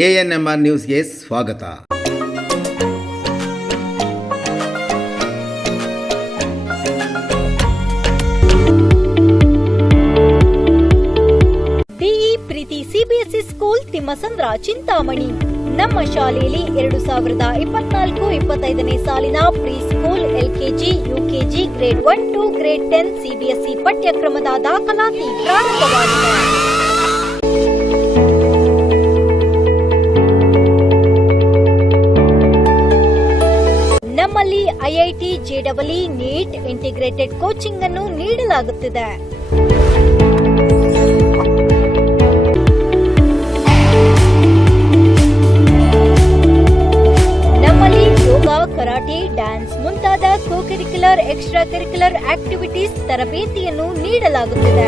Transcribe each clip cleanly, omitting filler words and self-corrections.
ANMR ನ್ಯೂಸ್ಗೆ ಸ್ವಾಗತ. D E Preethi CBSE school Thimmasandra Chintamani. ನಮ್ಮ ಶಾಲೆಯಲ್ಲಿ 2024-25ನೇ ಸಾಲಿನ pre school, LKG, UKG, grade 1 to grade 10 CBSE ಪಠ್ಯಕ್ರಮದ ದಾಖಲಾತಿ ಪ್ರಾರಂಭವಾಗಿದೆ. ನಮ್ಮಲ್ಲಿ IIT, JEE, NEET, integrated coaching ಅನ್ನು ನೀಡಲಾಗುತ್ತಿದೆ. ನಮ್ಮಲ್ಲಿ ಯೋಗ, ಕರಾಟೆ, ಡ್ಯಾನ್ಸ್ ಮುಂತಾದ ಕೋ-ಕರಿಕ್ಯುಲರ್, ಎಕ್ಸ್ಟ್ರಾ ಕರಿಕ್ಯುಲರ್ ಆಕ್ಟಿವಿಟೀಸ್ ತರಬೇತಿಯನ್ನು ನೀಡಲಾಗುತ್ತಿದೆ.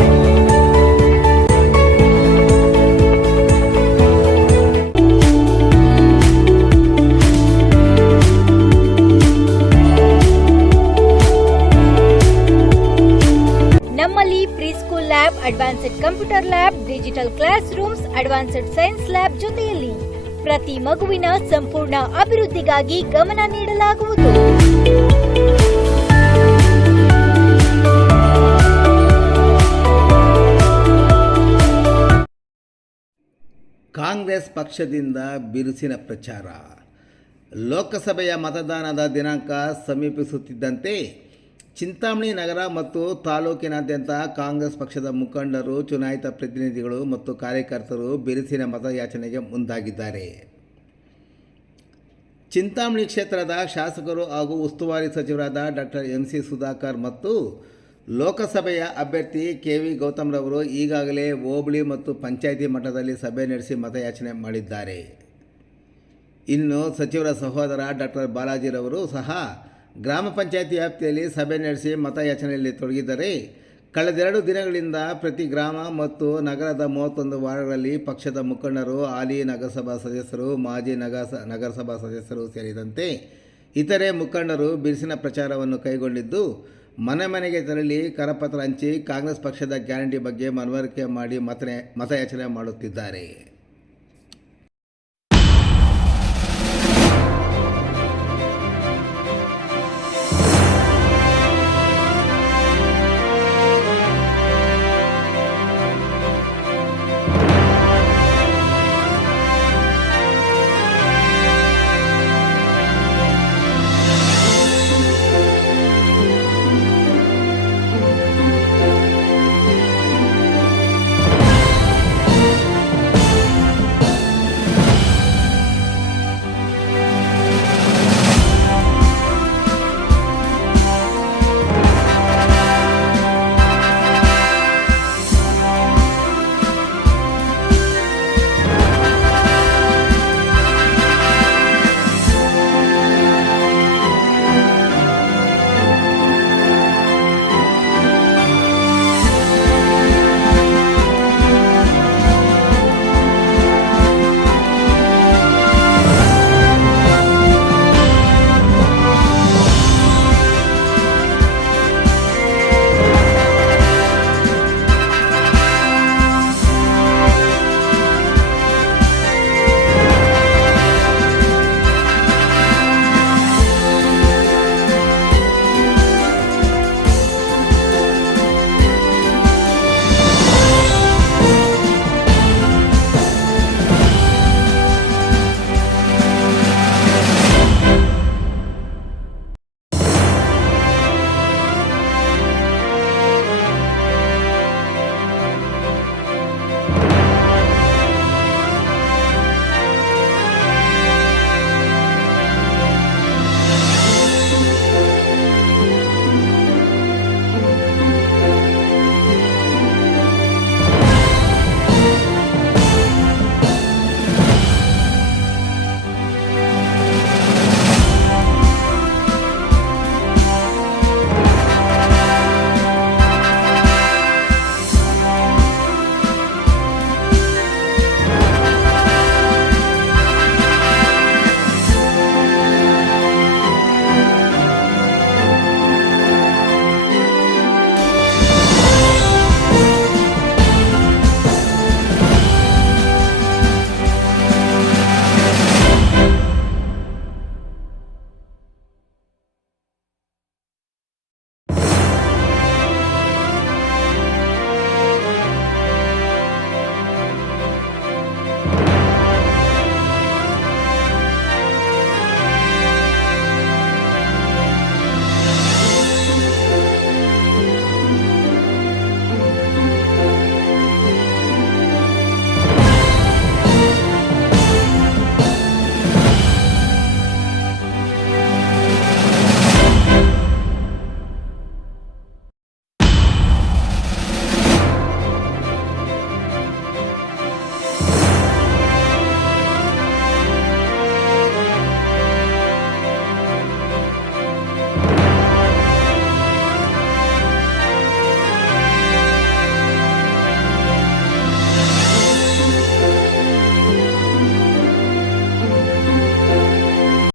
ನಮ್ಮಲ್ಲಿ pre school lab, advanced computer lab, digital class rooms, advanced science lab ಜೊತೆಯಲ್ಲಿ ಪ್ರತಿ ಮಗುವಿನ ಸಂಪೂರ್ಣ ಅಭಿವೃದ್ಧಿಗಾಗಿ ಗಮನ ನೀಡಲಾಗುವುದು. ಕಾಂಗ್ರೆಸ್ ಪಕ್ಷದಿಂದ ಬಿರುಸಿನ ಪ್ರಚಾರ. ಲೋಕಸಭೆಯ ಮತದಾನದ ದಿನಾಂಕ ಸಮೀಪಿಸುತ್ತಿದ್ದಂತೆ ಚಿಂತಾಮಣಿ ನಗರ ಮತ್ತು ತಾಲೂಕಿನಾದ್ಯಂತ ಕಾಂಗ್ರೆಸ್ ಪಕ್ಷದ ಮುಖಂಡರು, ಚುನಾಯಿತ ಪ್ರತಿನಿಧಿಗಳು ಮತ್ತು ಕಾರ್ಯಕರ್ತರು ಬಿರುಸಿನ ಮತಯಾಚನೆಗೆ ಮುಂದಾಗಿದ್ದಾರೆ. ಚಿಂತಾಮಣಿ ಕ್ಷೇತ್ರದ ಶಾಸಕರು ಹಾಗೂ ಉಸ್ತುವಾರಿ ಸಚಿವರಾದ ಡಾಕ್ಟರ್ MC ಸುಧಾಕರ್ ಮತ್ತು ಲೋಕಸಭೆಯ ಅಭ್ಯರ್ಥಿ KV ಗೌತಮ್ರವರು ಈಗಾಗಲೇ ಹೋಬಳಿ ಮತ್ತು ಪಂಚಾಯಿತಿ ಮಟ್ಟದಲ್ಲಿ ಸಭೆ ನಡೆಸಿ ಮತಯಾಚನೆ ಮಾಡಿದ್ದಾರೆ. ಇನ್ನು ಸಚಿವರ ಸಹೋದರ ಡಾಕ್ಟರ್ ಬಾಲಾಜಿರವರು ಸಹ ಗ್ರಾಮ ಪಂಚಾಯಿತಿ ವ್ಯಾಪ್ತಿಯಲ್ಲಿ ಸಭೆ ನಡೆಸಿ ಮತಯಾಚನೆಯಲ್ಲಿ ತೊಡಗಿದ್ದಾರೆ. ಕಳೆದೆರಡು ದಿನಗಳಿಂದ ಪ್ರತಿ ಗ್ರಾಮ ಮತ್ತು ನಗರದ 31 ವಾರ್ಡ್ಗಳಲ್ಲಿ ಪಕ್ಷದ ಮುಖಂಡರು, ಹಾಲಿ ನಗರಸಭಾ ಸದಸ್ಯರು, ಮಾಜಿ ನಗರಸಭಾ ಸದಸ್ಯರು ಸೇರಿದಂತೆ ಇತರೆ ಮುಖಂಡರು ಬಿರುಸಿನ ಪ್ರಚಾರವನ್ನು ಕೈಗೊಂಡಿದ್ದು, ಮನೆ ಮನೆಗೆ ತೆರಳಿ ಕರಪತ್ರ ಹಂಚಿ ಕಾಂಗ್ರೆಸ್ ಪಕ್ಷದ ಗ್ಯಾರಂಟಿ ಬಗ್ಗೆ ಮನವರಿಕೆ ಮಾಡಿ ಮತಯಾಚನೆ ಮಾಡುತ್ತಿದ್ದಾರೆ.